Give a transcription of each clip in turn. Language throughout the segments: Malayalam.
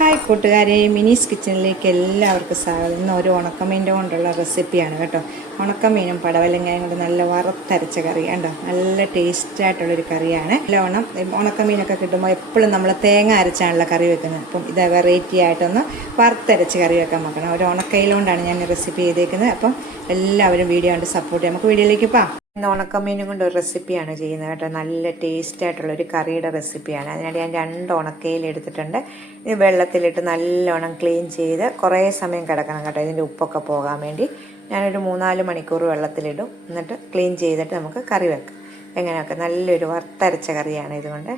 ഹായ് കൂട്ടുകാരെ, മിനീസ് കിച്ചണിലേക്ക് എല്ലാവർക്കും സ്വാഗതം. ഇന്ന് ഒരു ഉണക്കമീൻ കൊണ്ടുള്ള റെസിപ്പിയാണ് കേട്ടോ. ഉണക്കമീനും പടവലങ്ങയും കൊണ്ട് നല്ല വറുത്തരച്ച കറി കണ്ടോ, നല്ല ടേസ്റ്റ് ആയിട്ടുള്ളൊരു കറിയാണ്. നല്ലോണം ഉണക്കമീനൊക്കെ കിട്ടുമ്പോൾ എപ്പോഴും നമ്മൾ തേങ്ങ അരച്ചാണല്ലോ കറി വെക്കുന്നത്. അപ്പം ഇത് വെറൈറ്റി ആയിട്ടൊന്ന് വറുത്തരച്ച് കറി വെക്കാൻ നോക്കണം. ഒരു ഉണക്കയിലുകൊണ്ടാണ് ഞാൻ റെസിപ്പി ചെയ്തേക്കുന്നത്. അപ്പം എല്ലാവരും വീഡിയോ കണ്ട് സപ്പോർട്ട് ചെയ്യാം. നമുക്ക് വീഡിയോയിലേക്ക് പോകാം. ഇന്ന് ഉണക്കമീനും കൊണ്ട് ഒരു റെസിപ്പിയാണ് ചെയ്യുന്നത് കേട്ടോ. നല്ല ടേസ്റ്റ് ആയിട്ടുള്ളൊരു കറിയുടെ റെസിപ്പിയാണ്. അതിനായിട്ട് ഞാൻ 2 ഉണക്കയിൽ എടുത്തിട്ടുണ്ട്. ഇത് വെള്ളത്തിലിട്ട് നല്ലോണം ക്ലീൻ ചെയ്ത് കുറേ സമയം കിടക്കണം കേട്ടോ, ഇതിൻ്റെ ഉപ്പൊക്കെ പോകാൻ വേണ്ടി. ഞാനൊരു 3-4 മണിക്കൂർ വെള്ളത്തിലിടും. എന്നിട്ട് ക്ലീൻ ചെയ്തിട്ട് നമുക്ക് കറി വെക്കാം. എങ്ങനെയൊക്കെ നല്ലൊരു വറുത്തരച്ച കറിയാണ്. ഇതുകൊണ്ട്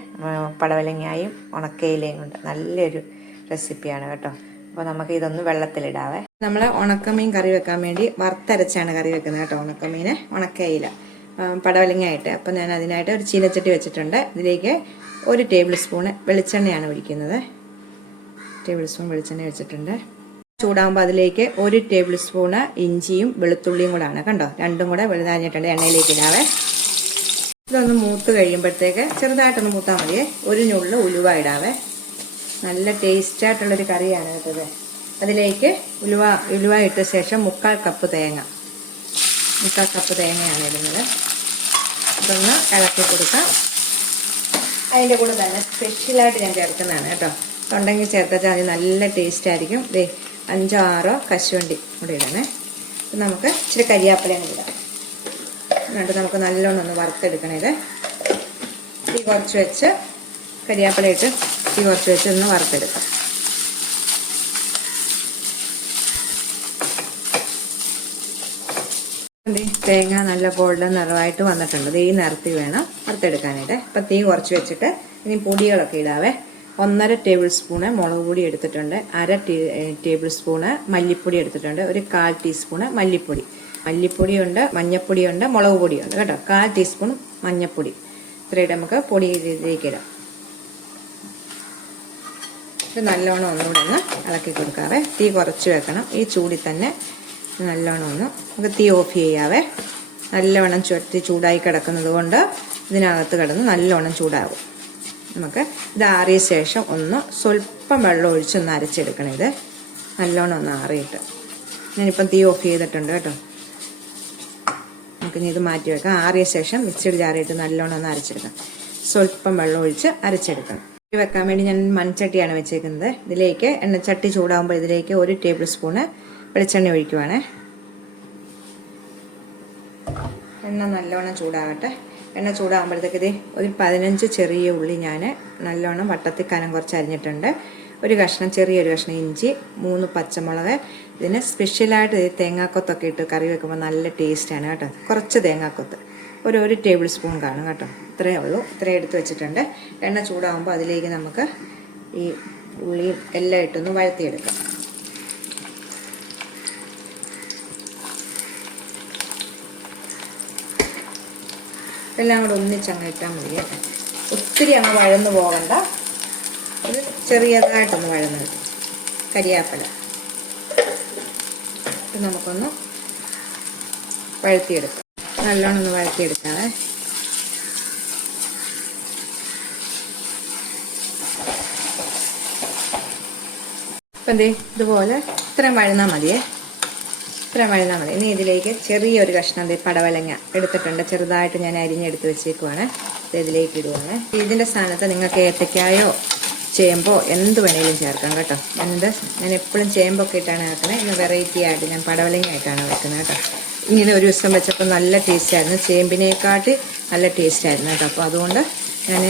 പടവലങ്ങായും ഉണക്കയിലയും കൊണ്ട് നല്ലൊരു റെസിപ്പിയാണ് കേട്ടോ. അപ്പോൾ നമുക്ക് ഇതൊന്ന് വെള്ളത്തിലിടാവേ. നമ്മൾ ഉണക്കമീൻ കറി വെക്കാൻ വേണ്ടി വറുത്തരച്ചാണ് കറി വെക്കുന്നത് കേട്ടോ. ഉണക്കമീൻ ഉണക്കയില പടവലങ്ങയായിട്ട്. അപ്പം ഞാൻ അതിനായിട്ട് ഒരു ചീനച്ചട്ടി വെച്ചിട്ടുണ്ട്. ഇതിലേക്ക് 1 ടേബിൾ സ്പൂണ് വെളിച്ചെണ്ണയാണ് ഒഴിക്കുന്നത്. ടേബിൾ സ്പൂൺ വെളിച്ചെണ്ണ വെച്ചിട്ടുണ്ട്. ചൂടാകുമ്പോൾ അതിലേക്ക് 1 ടേബിൾ സ്പൂണ് ഇഞ്ചിയും വെളുത്തുള്ളിയും കൂടാണ് കണ്ടോ. രണ്ടും കൂടെ വെളുതാഞ്ഞിട്ടുണ്ട്. എണ്ണയിലേക്ക് ഇടാവേ. ഇതൊന്ന് മൂത്ത് കഴിയുമ്പോഴത്തേക്ക് ചെറുതായിട്ടൊന്ന് മൂത്താൽ മതിയേ. 1 ഞുള്ള് ഉലുവ ഇടാവേ. നല്ല ടേസ്റ്റ് ആയിട്ടുള്ളൊരു കറിയാണ് കേട്ടത്. അതിലേക്ക് ഉലുവ ഇട്ട ശേഷം 1/4 കപ്പ് തേങ്ങ, 1/4 കപ്പ് തേങ്ങയാണ് ഇടുന്നത്. ഇതൊന്ന് ഇളക്കി കൊടുക്കാം. അതിൻ്റെ കൂടെ തന്നെ സ്പെഷ്യലായിട്ട് ഞാൻ ചേർക്കുന്നതാണ് കേട്ടോ. ഉണ്ടെങ്കിൽ ചേർത്താൽ അത് നല്ല ടേസ്റ്റ് ആയിരിക്കും. 5-6 കശുവണ്ടി കൂടെ ഇടണേ. നമുക്ക് ഇച്ചിരി കരിയാപ്പിലയും കൂടെ ഇടാം. എന്നിട്ട് നമുക്ക് നല്ലോണം ഒന്ന് വറുത്തെടുക്കണം. ഇത് തീ കുറച്ച് വെച്ച് കരിയാപ്പില ഇട്ട് തീ കുറച്ച് വെച്ച് ഒന്ന് വറുത്തെടുക്കാം. തേങ്ങ നല്ല ഗോൾഡൻ നിറമായിട്ട് വന്നിട്ടുണ്ട്. ഈ നിറത്തിൽ വേണം വറുത്തെടുക്കാനായിട്ട്. അപ്പം തീ കുറച്ച് വെച്ചിട്ട് ഇനി പൊടികളൊക്കെ ഇടാവേ. 1/2 ടേബിൾ സ്പൂണ് മുളക് പൊടി എടുത്തിട്ടുണ്ട്. 1/2 ടേബിൾ സ്പൂണ് മല്ലിപ്പൊടി എടുത്തിട്ടുണ്ട്. ഒരു 1/4 ടീസ്പൂണ് മല്ലിപ്പൊടിയുണ്ട്, മഞ്ഞപ്പൊടിയുണ്ട്, മുളക് പൊടിയുണ്ട് കേട്ടോ. 1/4 ടീസ്പൂൺ മഞ്ഞപ്പൊടി. ഇത്രയിട്ട് നമുക്ക് പൊടി ഇതിലേക്ക് ഇടാം. ഇത് നല്ലോണം ഒന്നുകൂടെ ഒന്ന് ഇളക്കി കൊടുക്കാവേ. തീ കുറച്ച് വെക്കണം. ഈ ചൂടിൽ തന്നെ നല്ലോണം ഒന്ന് നമുക്ക് തീ ഓഫ് ചെയ്യാവേ. നല്ലവണ്ണം ചൂടായി കിടക്കുന്നത് കൊണ്ട് ഇതിനകത്ത് കിടന്ന് നല്ലോണം ചൂടാകും. നമുക്ക് ഇത് ആറിയ ശേഷം ഒന്ന് സ്വല്പം വെള്ളം ഒഴിച്ചൊന്ന് അരച്ചെടുക്കണം. ഇത് നല്ലോണം ഒന്ന് ആറിയിട്ട് ഞാനിപ്പം തീ ഓഫ് ചെയ്തിട്ടുണ്ട് കേട്ടോ. നമുക്കിനി ഇത് മാറ്റി വെക്കാം. ആറിയ ശേഷം മിക്സിയുടെ ജാറിയിട്ട് നല്ലോണം ഒന്ന് അരച്ചെടുക്കാം. സ്വല്പം വെള്ളം ഒഴിച്ച് അരച്ചെടുക്കണം. വെക്കാൻ വേണ്ടി ഞാൻ മൺചട്ടിയാണ് വെച്ചേക്കുന്നത്. ഇതിലേക്ക് എണ്ണച്ചട്ടി ചൂടാകുമ്പോൾ ഇതിലേക്ക് 1 ടേബിൾ സ്പൂണ് വെളിച്ചെണ്ണ ഒഴിക്കുവാണ്. എണ്ണ നല്ലോണം ചൂടാകട്ടെ. എണ്ണ ചൂടാകുമ്പോഴത്തേക്ക് ഇത് ഒരു 15 ചെറിയ ഉള്ളി ഞാൻ നല്ലോണം വട്ടത്തിൽ കനം കുറച്ച് അരിഞ്ഞിട്ടുണ്ട്. ചെറിയൊരു കഷ്ണം ഇഞ്ചി, 3 പച്ചമുളക്. ഇതിന് സ്പെഷ്യലായിട്ട് തേങ്ങാക്കൊത്തൊക്കെ ഇട്ട് കറി വെക്കുമ്പോൾ നല്ല ടേസ്റ്റാണ് കേട്ടോ. കുറച്ച് തേങ്ങാക്കൊത്ത് 1 ടേബിൾ സ്പൂൺ കാണും കേട്ടോ. ഇത്രയേ ഉള്ളൂ. ഇത്രയും എടുത്ത് വെച്ചിട്ടുണ്ട്. എണ്ണ ചൂടാകുമ്പോൾ അതിലേക്ക് നമുക്ക് ഈ ഉള്ളിയും എല്ലാം ഇട്ടൊന്ന് വഴത്തിയെടുക്കാം. എല്ലാം കൂടെ ഒന്നിച്ചങ്ങ് ഇട്ടാൽ മതി കേട്ടോ. ഒത്തിരി അങ്ങ് വഴന്നു പോകണ്ട. ഒരു ചെറിയതായിട്ടൊന്ന് വഴന്ന് കിട്ടും. കരിയാപ്പില ഇത് നമുക്കൊന്ന് വഴത്തിയെടുക്കാം. നല്ലോണം ഒന്ന് വഴത്തിയെടുക്കാവേ. അപ്പം ഇതുപോലെ ഇത്രയും വഴന്നാൽ മതിയേ. ഇത്രയും വഴന്നാൽ മതി. ഇനി ഇതിലേക്ക് ചെറിയൊരു കഷ്ണം പടവലങ്ങ എടുത്തിട്ടുണ്ട്. ചെറുതായിട്ട് ഞാൻ അരിഞ്ഞെടുത്ത് വെച്ചേക്കുവാണ്. ഇതിലേക്ക് ഇടുവാണ്. ഇതിൻ്റെ സ്ഥാനത്ത് നിങ്ങൾക്ക് ഏത്തക്കായോ ചേമ്പോ എന്ത് വേണേലും ചേർക്കാം കേട്ടോ. ഞാൻ എപ്പോഴും ചേമ്പൊക്കെ ഇട്ടാണ് വെക്കുന്നത്. ഇന്ന് വെറൈറ്റി ആയിട്ട് ഞാൻ പടവലങ്ങ ആയിട്ടാണ് വെക്കുന്നത് കേട്ടോ. ഇങ്ങനെ ഒരു ദിവസം വെച്ചപ്പോൾ നല്ല ടേസ്റ്റായിരുന്നു. ചേമ്പിനെക്കാട്ടി നല്ല ടേസ്റ്റായിരുന്നു കേട്ടോ. അപ്പോൾ അതുകൊണ്ട് ഞാൻ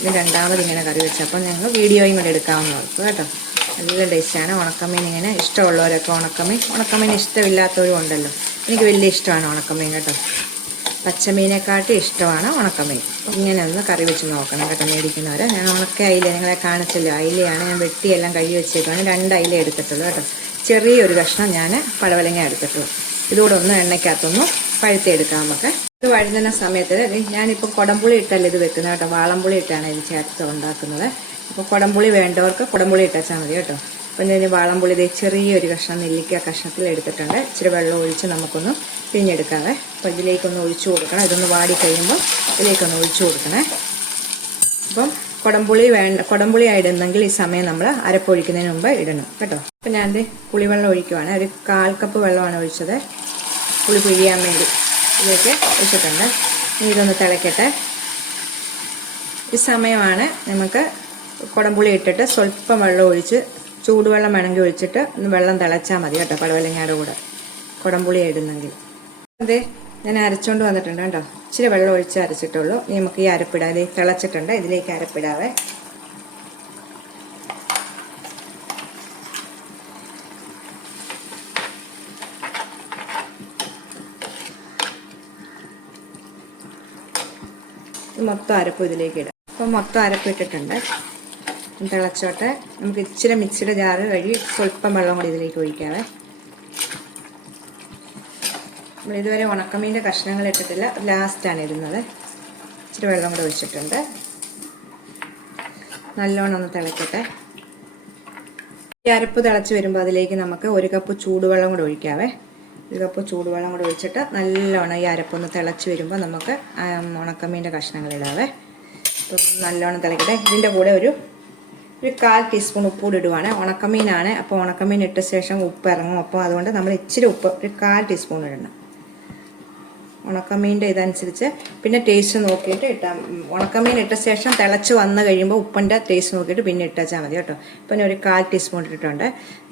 ഇത് രണ്ടാമത് ഇങ്ങനെ കറി വെച്ചപ്പോൾ ഞങ്ങൾ വീഡിയോയും കൂടെ എടുക്കാമെന്ന് ഓർത്തു കേട്ടോ. നല്ല ടേസ്റ്റാണ്. ഉണക്കമീൻ ഇങ്ങനെ ഇഷ്ടമുള്ളവരൊക്കെ ഉണക്കമീൻ ഇഷ്ടമില്ലാത്തവരും ഉണ്ടല്ലോ. എനിക്ക് വലിയ ഇഷ്ടമാണ് ഉണക്കമീൻ കേട്ടോ. പച്ചമീനെക്കാട്ടി ഇഷ്ടമാണ് ഉണക്കമീൻ. ഇങ്ങനെ ഒന്ന് കറി വെച്ച് നോക്കണം കേട്ടോ മേടിക്കുന്നവർ. ഞാൻ ഉണക്ക അയില നിങ്ങളെ കാണിച്ചല്ലോ. അയിലയാണ് ഞാൻ വെട്ടിയെല്ലാം കഴുകി വെച്ചേക്കാണ്. 2 അയില എടുത്തിട്ടുള്ളൂ കേട്ടോ. ചെറിയൊരു കഷ്ണം ഞാൻ പടവലങ്ങ എടുത്തിട്ടുള്ളൂ. ഇതുകൂടെ ഒന്ന് എണ്ണയ്ക്കകത്തൊന്ന് പഴുത്തിയെടുക്കാം നമുക്ക്. ഇത് വഴുതുന്ന സമയത്ത് ഞാനിപ്പോൾ കുടംപുളി ഇട്ടല്ല ഇത് വെക്കുന്നത് കേട്ടോ. വാളംപുളി ഇട്ടാണ് ഇത് ചേർത്ത് ഉണ്ടാക്കുന്നത്. അപ്പോൾ കുടംപുളി വേണ്ടവർക്ക് കുടംപുളി ഇട്ടാൽ മതി കേട്ടോ. അപ്പം ഞാൻ വാളംപുളി ചെറിയൊരു കഷ്ണം നെല്ലിക്ക കഷ്ണത്തിൽ എടുത്തിട്ടുണ്ട്. ഇച്ചിരി വെള്ളം ഒഴിച്ച് നമുക്കൊന്ന് പിഴിഞ്ഞെടുക്കാവേ. അപ്പോൾ ഇതിലേക്കൊന്ന് ഒഴിച്ചു കൊടുക്കണം. ഇതൊന്ന് വാടി കഴിയുമ്പോൾ ഇതിലേക്കൊന്ന് ഒഴിച്ചു കൊടുക്കണേ. അപ്പം കുടംപുളി ഇടുന്നെങ്കിൽ ഈ സമയം നമ്മൾ അരപ്പൊഴിക്കുന്നതിന് മുമ്പ് ഇടണം കേട്ടോ. അപ്പം ഞാൻ പുളിവെള്ളം ഒഴിക്കുവാണ്. ഒരു 1/4 കപ്പ് വെള്ളമാണ് ഒഴിച്ചത്, പുളി പിഴിയാൻ വേണ്ടി ഇതിലേക്ക് ഒഴിച്ചിട്ടുണ്ട്. ഇനി ഇതൊന്ന് തിളയ്ക്കട്ടെ. ഈ സമയമാണ് നമുക്ക് കുടംപുളി ഇട്ടിട്ട് സ്വല്പം വെള്ളം ഒഴിച്ച്, ചൂടുവെള്ളം വേണമെങ്കിൽ ഒഴിച്ചിട്ട് ഒന്ന് വെള്ളം തിളച്ചാൽ മതി കേട്ടോ. പടവലങ്ങയുടെ കൂടെ കുടംപുളി ഇടുന്നെങ്കിൽ. അതെ, ഞാൻ അരച്ചുകൊണ്ട് വന്നിട്ടുണ്ട് കേട്ടോ. ഇച്ചിരി വെള്ളം ഒഴിച്ച് അരച്ചിട്ടുള്ളൂ. ഇനി നമുക്ക് ഈ അരപ്പിടാം. ഇത് തിളച്ചിട്ടുണ്ട്, ഇതിലേക്ക് അരപ്പിടാവേ. മൊത്തം അരപ്പ് ഇതിലേക്ക് ഇടാം. അപ്പം മൊത്തം അരപ്പ് ഇട്ടിട്ടുണ്ട്, തിളച്ചോട്ടെ. നമുക്ക് ഇച്ചിരി മിക്സിയുടെ ജാറ് കഴുകി സ്വല്പം വെള്ളം കൂടി ഇതിലേക്ക് ഒഴിക്കാവേ. ഇതുവരെ ഉണക്കമീൻ്റെ കഷ്ണങ്ങൾ ഇട്ടിട്ടില്ല, ലാസ്റ്റാണ് ഇടുന്നത്. ഇച്ചിരി വെള്ളം കൂടെ ഒഴിച്ചിട്ടുണ്ട്. നല്ലോണം ഒന്ന് തിളക്കട്ടെ. ഈ അരപ്പ് തിളച്ച് വരുമ്പോൾ അതിലേക്ക് നമുക്ക് 1 കപ്പ് ചൂടുവെള്ളം കൂടെ ഒഴിക്കാവേ. 1 കപ്പ് ചൂടുവെള്ളം കൂടെ ഒഴിച്ചിട്ട് നല്ലോണം ഈ അരപ്പൊന്ന് തിളച്ച് വരുമ്പോൾ നമുക്ക് ഉണക്കമീൻ്റെ കഷ്ണങ്ങൾ ഇടാവേ. അപ്പം നല്ലോണം തിളക്കട്ടെ. ഇതിൻ്റെ കൂടെ ഒരു 1/4 ടീസ്പൂൺ ഉപ്പ് കൂടി ഇടുവാണ്. ഉണക്കമീനാണ്, അപ്പോൾ ഉണക്കമീൻ ഇട്ട ശേഷം ഉപ്പ് ഇറങ്ങും. അപ്പോൾ അതുകൊണ്ട് നമ്മൾ ഇച്ചിരി ഉപ്പ് 1/4 ടീസ്പൂൺ ഇടണം. ഉണക്കമീൻ്റെ ഇതനുസരിച്ച് പിന്നെ ടേസ്റ്റ് നോക്കിയിട്ട് ഇട്ടാൽ. ഉണക്കമീൻ ഇട്ട ശേഷം തിളച്ച് വന്ന് കഴിയുമ്പോൾ ഉപ്പിൻ്റെ ടേസ്റ്റ് നോക്കിയിട്ട് പിന്നെ ഇട്ടാച്ചാൽ മതി കേട്ടോ. പിന്നെ 1/4 ടീസ്പൂൺ ഇട്ടിട്ടുണ്ട്.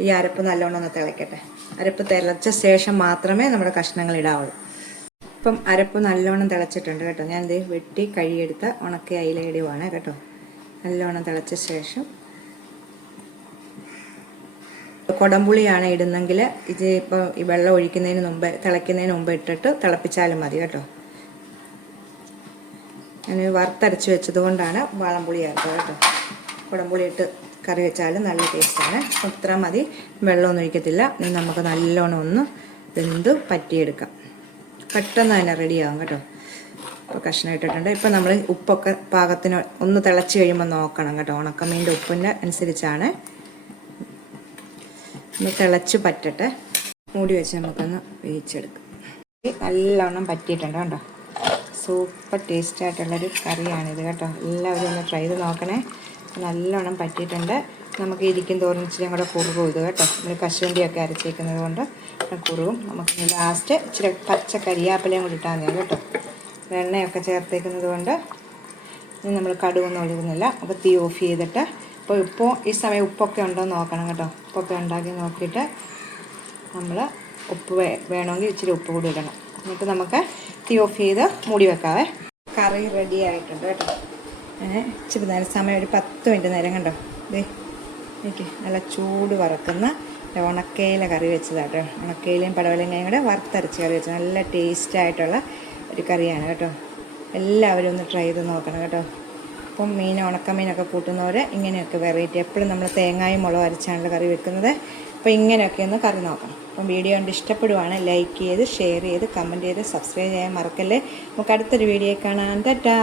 ഈ അരപ്പ് നല്ലോണം ഒന്ന് തിളയ്ക്കട്ടെ. അരപ്പ് തിളച്ച ശേഷം മാത്രമേ നമ്മുടെ കഷ്ണങ്ങൾ ഇടാവുള്ളൂ. ഇപ്പം അരപ്പ് നല്ലോണം തിളച്ചിട്ടുണ്ട് കേട്ടോ. ഞാൻ ഇത് വെട്ടി കഴുകിയെടുത്ത ഉണക്കിയ അയില ഇടുവാണ് കേട്ടോ. നല്ലോണം തിളച്ച ശേഷം കുടംപുളിയാണ് ഇടുന്നെങ്കിൽ ഇത് ഇപ്പോൾ ഈ വെള്ളം ഒഴിക്കുന്നതിന് മുമ്പ്, തിളയ്ക്കുന്നതിന് മുമ്പ് ഇട്ടിട്ട് തിളപ്പിച്ചാലും മതി കേട്ടോ. ഞാൻ വറുത്തരച്ച് വെച്ചത് കൊണ്ടാണ് വാളംപുളി ചേർത്തത് കേട്ടോ. കുടംപുളി ഇട്ട് കറി വെച്ചാലും നല്ല ടേസ്റ്റാണ്. ഇത്ര മതി, വെള്ളമൊന്നും ഒഴിക്കത്തില്ല. ഇനി നമുക്ക് നല്ലോണം ഒന്ന് വെന്ത് പറ്റിയെടുക്കാം. പെട്ടെന്ന് തന്നെ റെഡിയാകും കേട്ടോ. ഇപ്പോൾ കഷ്ണം ഇട്ടിട്ടുണ്ട്. ഇപ്പം നമ്മൾ ഉപ്പൊക്കെ പാകത്തിന് ഒന്ന് തിളച്ച് കഴിയുമ്പോൾ നോക്കണം കേട്ടോ. ഉണക്കമീൻ്റെ ഉപ്പിൻ്റെ അനുസരിച്ചാണ്. ഒന്ന് തിളച്ച് പറ്റട്ടെ. മൂടി വെച്ച് നമുക്കൊന്ന് വേവിച്ചെടുക്കാം. നല്ലോണം പറ്റിയിട്ടുണ്ട് കേട്ടോ. സൂപ്പർ ടേസ്റ്റ് ആയിട്ടുള്ളൊരു കറിയാണിത് കേട്ടോ. എല്ലാവരും ഒന്ന് ട്രൈ ചെയ്ത് നോക്കണേ. നല്ലോണം പറ്റിയിട്ടുണ്ട്. നമുക്ക് ഇരിക്കും തോറും ഇച്ചിരി കൂടെ കുറുകും ഇത് കേട്ടോ. നമ്മൾ കശുവണ്ടിയൊക്കെ അരച്ചേക്കുന്നത് കൊണ്ട് കുറുകും. നമുക്ക് ലാസ്റ്റ് ഇച്ചിരി പച്ച കരിയാപ്പിലയും കൂടി ഇട്ടാൽ മതി കേട്ടോ. എണ്ണയൊക്കെ ചേർത്തേക്കുന്നത് കൊണ്ട് ഇനി നമ്മൾ കടുകൊന്നും ഒഴുകുന്നില്ല. അപ്പോൾ തീ ഓഫ് ചെയ്തിട്ട് ഇപ്പോൾ ഈ സമയം ഉപ്പൊക്കെ ഉണ്ടോ എന്ന് നോക്കണം കേട്ടോ. ഉപ്പൊക്കെ ഉണ്ടാക്കി നോക്കിയിട്ട് നമ്മൾ ഉപ്പ് വേണമെങ്കിൽ ഇച്ചിരി ഉപ്പ് കൂടി ഇടണം. എന്നിട്ട് നമുക്ക് തീ ഓഫ് ചെയ്ത് മൂടി വെക്കാവേ. കറി റെഡി ആയിട്ടുണ്ട് കേട്ടോ. അങ്ങനെ ഇച്ചിരി നേരം സമയം ഒരു 10 മിനിറ്റ് നേരം കണ്ടോ. ഇതേ എനിക്ക് നല്ല ചൂട് വറക്കുന്ന ഉണക്കയില കറി വെച്ചതാട്ടോ. ഉണക്കയിലയും പടവലങ്ങയും കൂടെ വറുത്തരച്ച് കറി വെച്ചത് നല്ല ടേസ്റ്റായിട്ടുള്ള ഒരു കറിയാണ് കേട്ടോ. എല്ലാവരും ഒന്ന് ട്രൈ ചെയ്ത് നോക്കണം കേട്ടോ. അപ്പം ഉണക്കമീനൊക്കെ കൂട്ടുന്നവർ ഇങ്ങനെയൊക്കെ വെറൈറ്റി, എപ്പോഴും നമ്മൾ തേങ്ങായും മുളക് അരച്ചാണല്ലോ കറി വെക്കുന്നത്. അപ്പോൾ ഇങ്ങനെയൊക്കെ ഒന്ന് കറി നോക്കണം. അപ്പം വീഡിയോ കണ്ട് ഇഷ്ടപ്പെടുവാണ് ലൈക്ക് ചെയ്ത്, ഷെയർ ചെയ്ത്, കമൻറ്റ് ചെയ്ത്, സബ്സ്ക്രൈബ് ചെയ്യാൻ മറക്കല്ലേ. നമുക്ക് അടുത്തൊരു വീഡിയോ കാണാം. ടാറ്റാ.